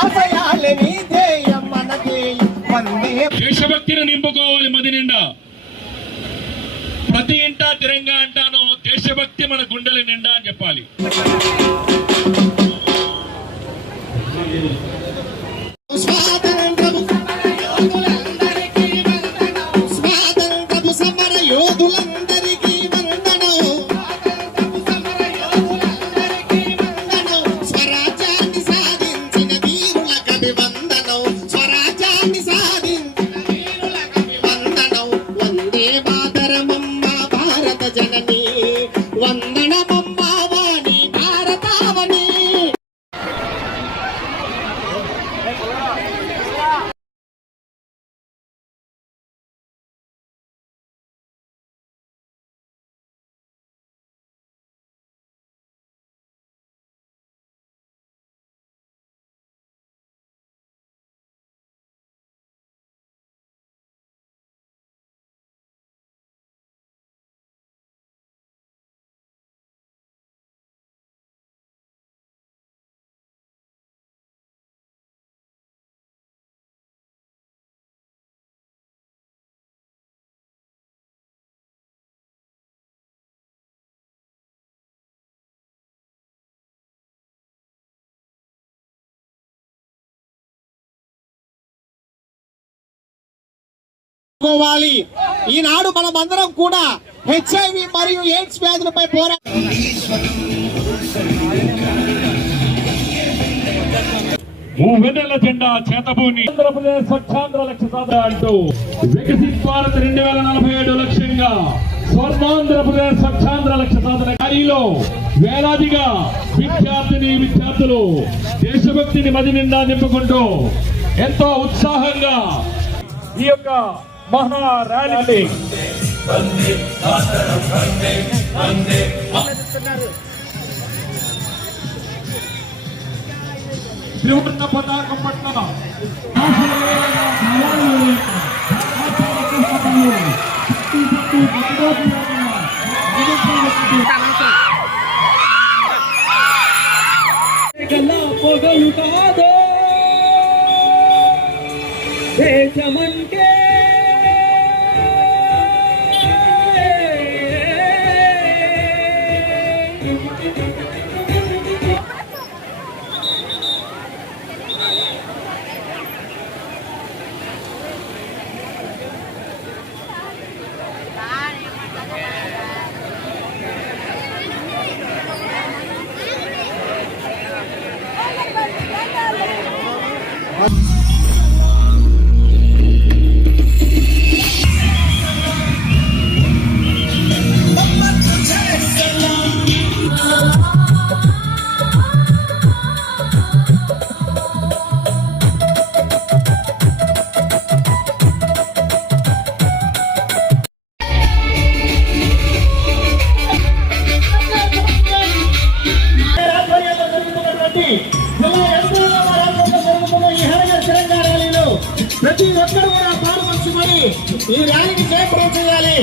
ఆశయాలే నీ ధ్యేయం మన ధ్యేయం వందే. దేశభక్తిని నింపుకోవాలి మది నిండా. ప్రతి ఇంటా తిరంగా అంటాను, దేశభక్తి మన గుండెల నిండా అని చెప్పాలి. ఈనాడు మనమందరం కూడా హెచ్ఐవి మరియు ఎయిడ్స్ వ్యాధులపై పోరాటం. మూవెన్నెల జెండా చేతబూని ఆంధ్రప్రదేశ్ స్వచ్ఛాంధ్ర లక్ష్య సాధన అంటూ వికసిత్ భారత్ 2047 లక్ష్యంగా స్వర్ణాంధ్రప్రదేశ్ స్వచ్ఛాంధ్ర లక్ష్య సాధన కార్యలో వేలాదిగా విద్యార్థులు దేశభక్తిని మది నిండా నింపుకుంటూ ఎంతో ఉత్సాహంగా ఈ యొక్క మహా ర్యాలీ త్రివర్ణ పతాకం పట్ల పొగలు కాదో దేశమంటే ప్రతి ఒక్కరు కూడా పాల్పంచుకొని ఈ ర్యాలీని జయప్రదం చేయాలి.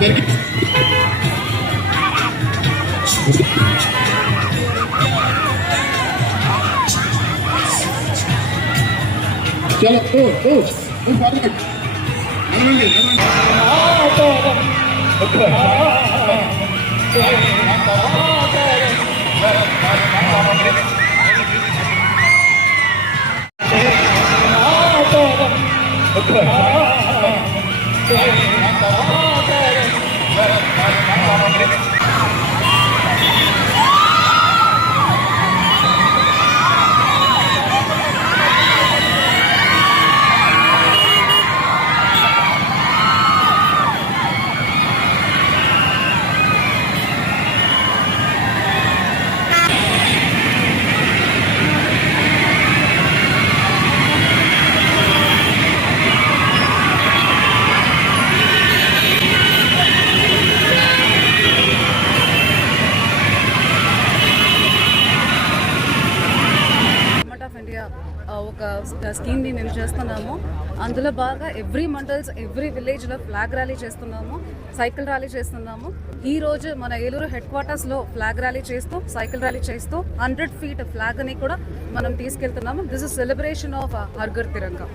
चलो फॉरवर्ड గవర్నమెంట్ ఆఫ్ ఇండియా ఒక స్కీమ్ని మేము చేస్తున్నాము. అందులో బాగా ఎవ్రీ మండల్స్ ఎవ్రీ విలేజ్లో ఫ్లాగ్ ర్యాలీ చేస్తున్నాము, సైకిల్ ర్యాలీ చేస్తున్నాము. ఈ రోజు మన ఏలూరు హెడ్ క్వార్టర్స్లో ఫ్లాగ్ ర్యాలీ చేస్తూ సైకిల్ ర్యాలీ చేస్తూ 100 feet ఫ్లాగ్ అని కూడా మనం తీసుకెళ్తున్నాము. This is celebration of Har Ghar Tiranga.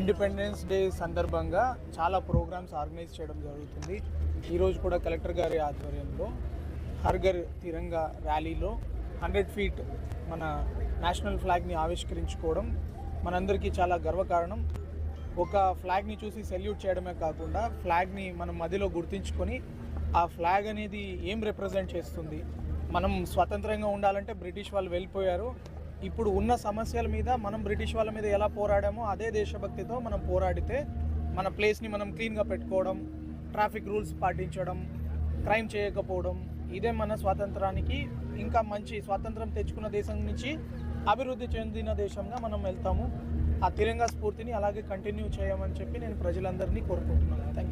Independence Day సందర్భంగా చాలా ప్రోగ్రామ్స్ ఆర్గనైజ్ చేయడం జరుగుతుంది. ఈరోజు కూడా కలెక్టర్ గారి ఆధ్వర్యంలో హర్ ఘర్ తిరంగా ర్యాలీలో 100 feet మన నేషనల్ ఫ్లాగ్ని ఆవిష్కరించుకోవడం మనందరికీ చాలా గర్వకారణం. ఒక ఫ్లాగ్ని చూసి సెల్యూట్ చేయడమే కాకుండా ఫ్లాగ్ని మనం మధ్యలో గుర్తించుకొని ఆ ఫ్లాగ్ అనేది ఏం రిప్రజెంట్ చేస్తుంది, మనం స్వతంత్రంగా ఉండాలంటే బ్రిటిష్ వాళ్ళు వెళ్ళిపోయారు, ఇప్పుడు ఉన్న సమస్యల మీద మనం బ్రిటిష్ వాళ్ళ మీద ఎలా పోరాడామో అదే దేశభక్తితో మనం పోరాడితే మన ప్లేస్ని మనం క్లీన్గా పెట్టుకోవడం, ట్రాఫిక్ రూల్స్ పాటించడం, క్రైమ్ చేయకపోవడం, ఇదే మన స్వాతంత్రానికి ఇంకా మంచి స్వాతంత్రం తెచ్చుకున్న దేశం నుంచి అభివృద్ధి చెందిన దేశంగా మనం వెళ్తాము. ఆ తిరంగా స్ఫూర్తిని అలాగే కంటిన్యూ చేయమని చెప్పి నేను ప్రజలందరినీ కోరుకుంటున్నాను. Thank you.